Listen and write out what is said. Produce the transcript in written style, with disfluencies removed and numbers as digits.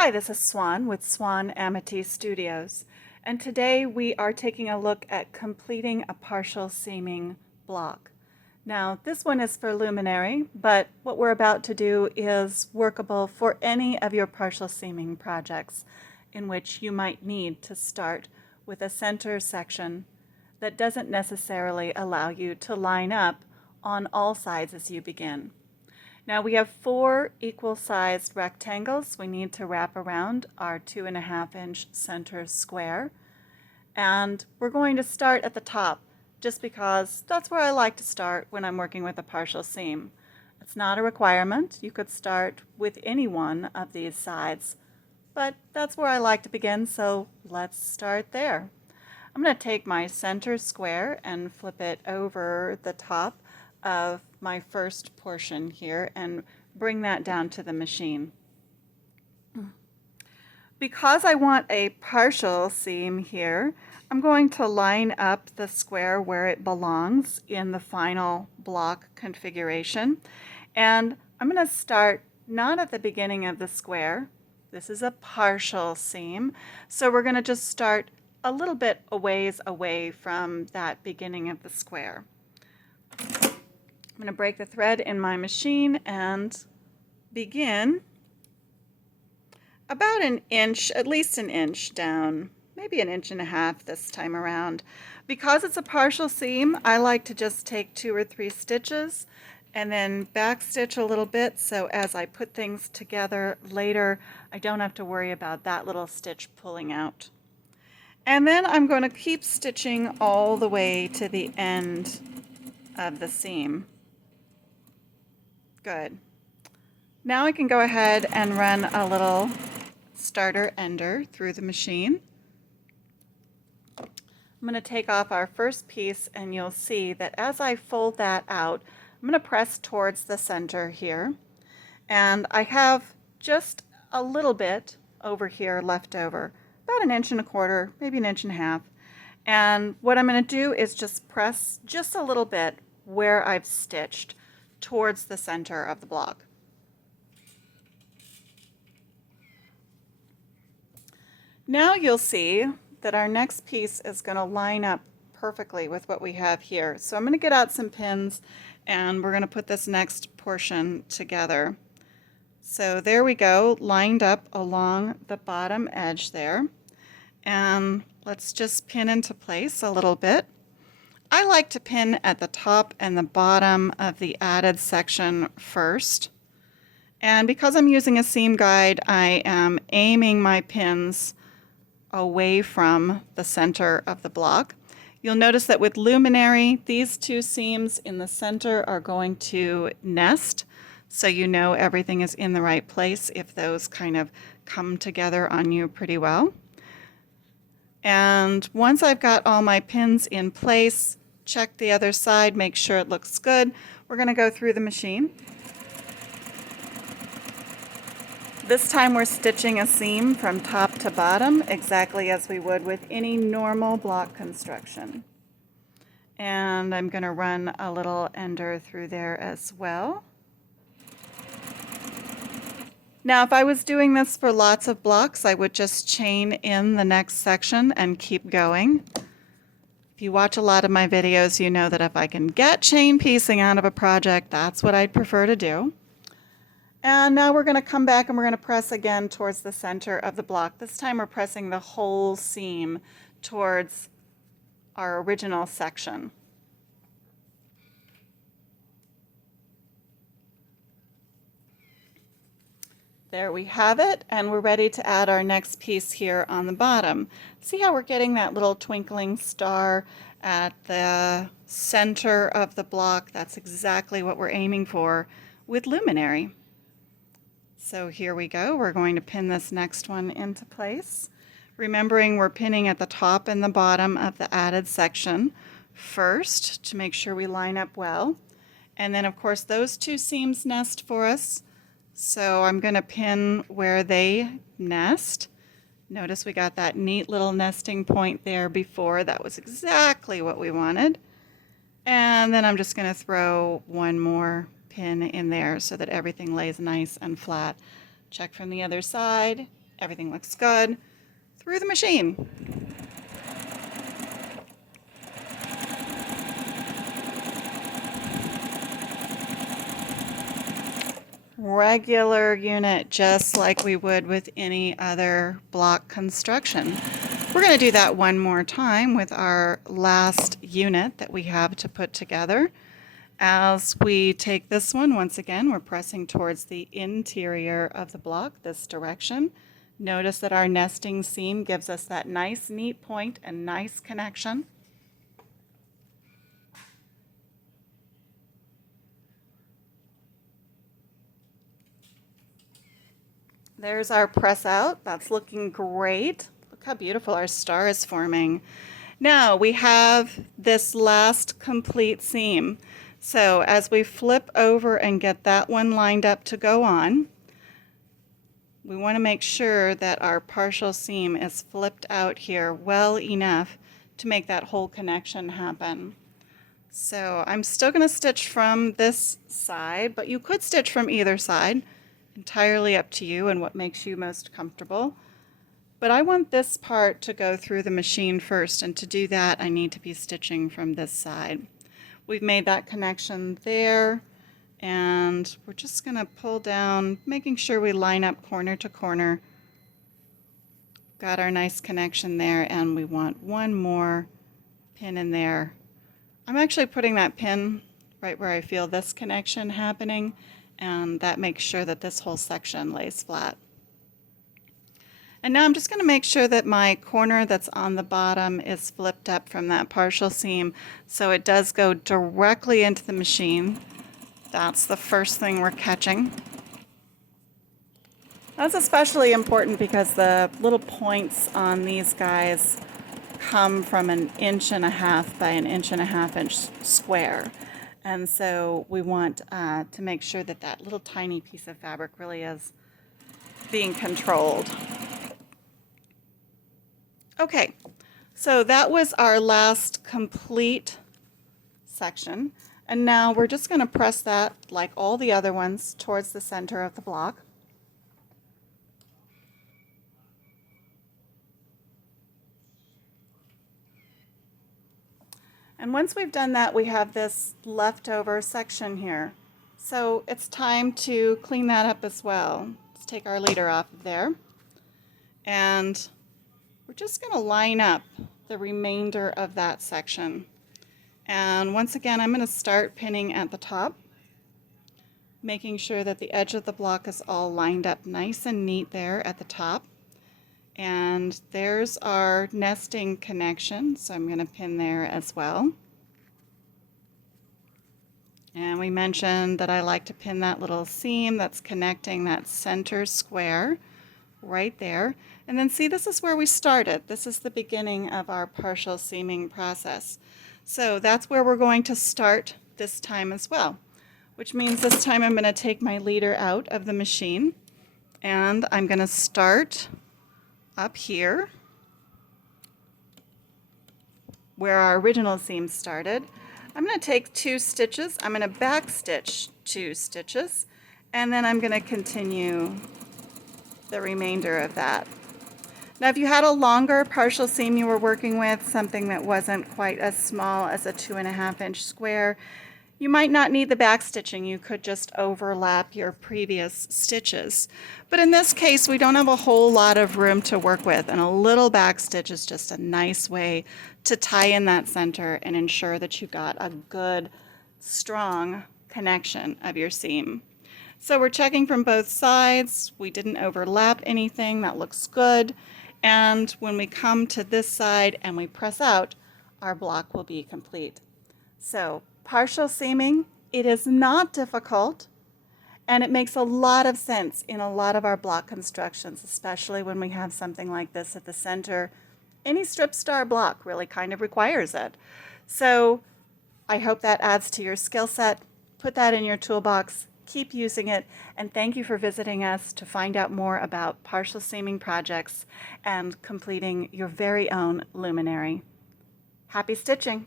Hi, this is Swan with Swan Amity Studios, and today we are taking a look at completing a partial seaming block. Now, this one is for luminary, but what we're about to do is workable for any of your partial seaming projects in which you might need to start with a center section that doesn't necessarily allow you to line up on all sides as you begin. Now we have 4 equal-sized rectangles we need to wrap around our 2.5-inch center square. And we're going to start at the top just because that's where I like to start when I'm working with a partial seam. It's not a requirement. You could start with any one of these sides, but that's where I like to begin, so let's start there. I'm going to take my center square and flip it over the top of my first portion here and bring that down to the machine. Because I want a partial seam here, I'm going to line up the square where it belongs in the final block configuration. And I'm going to start not at the beginning of the square. This is a partial seam, so we're going to just start a little bit a ways away from that beginning of the square. I'm going to break the thread in my machine and begin about an inch, at least an inch down, maybe an inch and a half this time around. Because it's a partial seam, I like to just take 2 or 3 stitches and then back stitch a little bit, so as I put things together later, I don't have to worry about that little stitch pulling out. And then I'm going to keep stitching all the way to the end of the seam. Good. Now I can go ahead and run a little starter ender through the machine. I'm going to take off our first piece, and you'll see that as I fold that out, I'm going to press towards the center here, and I have just a little bit over here left over, about 1.25 inches, maybe 1.5 inches. And what I'm going to do is just press just a little bit where I've stitched towards the center of the block. Now you'll see that our next piece is going to line up perfectly with what we have here. So I'm going to get out some pins and we're going to put this next portion together. So there we go, lined up along the bottom edge there. And let's just pin into place a little bit. I like to pin at the top and the bottom of the added section first. And because I'm using a seam guide, I am aiming my pins away from the center of the block. You'll notice that with luminary, these 2 seams in the center are going to nest, so you know everything is in the right place if those kind of come together on you pretty well. And once I've got all my pins in place, check the other side, make sure it looks good. We're going to go through the machine. This time we're stitching a seam from top to bottom, exactly as we would with any normal block construction. And I'm going to run a little ender through there as well. Now, if I was doing this for lots of blocks, I would just chain in the next section and keep going. If you watch a lot of my videos, you know that if I can get chain piecing out of a project, that's what I'd prefer to do. And now we're going to come back and we're going to press again towards the center of the block. This time we're pressing the whole seam towards our original section. There we have it, and we're ready to add our next piece here on the bottom. See how we're getting that little twinkling star at the center of the block? That's exactly what we're aiming for with luminary. So here we go. We're going to pin this next one into place. Remembering we're pinning at the top and the bottom of the added section first to make sure we line up well. And then of course those 2 seams nest for us. So I'm going to pin where they nest. Notice we got that neat little nesting point there before. That was exactly what we wanted. And then I'm just going to throw one more pin in there so that everything lays nice and flat. Check from the other side. Everything looks good. Through the machine. Regular unit, just like we would with any other block construction. We're going to do that one more time with our last unit that we have to put together. As we take this one, once again, we're pressing towards the interior of the block, this direction. Notice that our nesting seam gives us that nice, neat point and nice connection. There's our press out. That's looking great. Look how beautiful our star is forming. Now we have this last complete seam. So as we flip over and get that one lined up to go on, we want to make sure that our partial seam is flipped out here well enough to make that whole connection happen. So I'm still going to stitch from this side, but you could stitch from either side. Entirely up to you and what makes you most comfortable. But I want this part to go through the machine first, and to do that I need to be stitching from this side. We've made that connection there, and we're just going to pull down, making sure we line up corner to corner. Got our nice connection there, and we want one more pin in there. I'm actually putting that pin right where I feel this connection happening, and that makes sure that this whole section lays flat. And now I'm just going to make sure that my corner that's on the bottom is flipped up from that partial seam so it does go directly into the machine. That's the first thing we're catching. That's especially important because the little points on these guys come from 1.5 inches by 1.5 inch square. And so we want to make sure that that little tiny piece of fabric really is being controlled. Okay, so that was our last complete section. And now we're just going to press that, like all the other ones, towards the center of the block. And once we've done that, we have this leftover section here. So it's time to clean that up as well. Let's take our leader off of there. And we're just going to line up the remainder of that section. And once again, I'm going to start pinning at the top, making sure that the edge of the block is all lined up nice and neat there at the top. And there's our nesting connection, so I'm going to pin there as well. And we mentioned that I like to pin that little seam that's connecting that center square right there. And then see, this is where we started. This is the beginning of our partial seaming process. So that's where we're going to start this time as well, which means this time I'm going to take my leader out of the machine, and I'm going to start up here where our original seam started. I'm going to take 2 stitches, I'm going to back stitch 2 stitches, and then I'm going to continue the remainder of that. Now if you had a longer partial seam you were working with, something that wasn't quite as small as a 2.5 inch square, you might not need the back stitching. You could just overlap your previous stitches. But in this case, we don't have a whole lot of room to work with, and a little back stitch is just a nice way to tie in that center and ensure that you've got a good, strong connection of your seam. So we're checking from both sides. We didn't overlap anything. That looks good. And when we come to this side and we press out, our block will be complete. So partial seaming, it is not difficult, and it makes a lot of sense in a lot of our block constructions, especially when we have something like this at the center. Any strip star block really kind of requires it. So I hope that adds to your skill set. Put that in your toolbox, keep using it, and thank you for visiting us to find out more about partial seaming projects and completing your very own luminary. Happy stitching!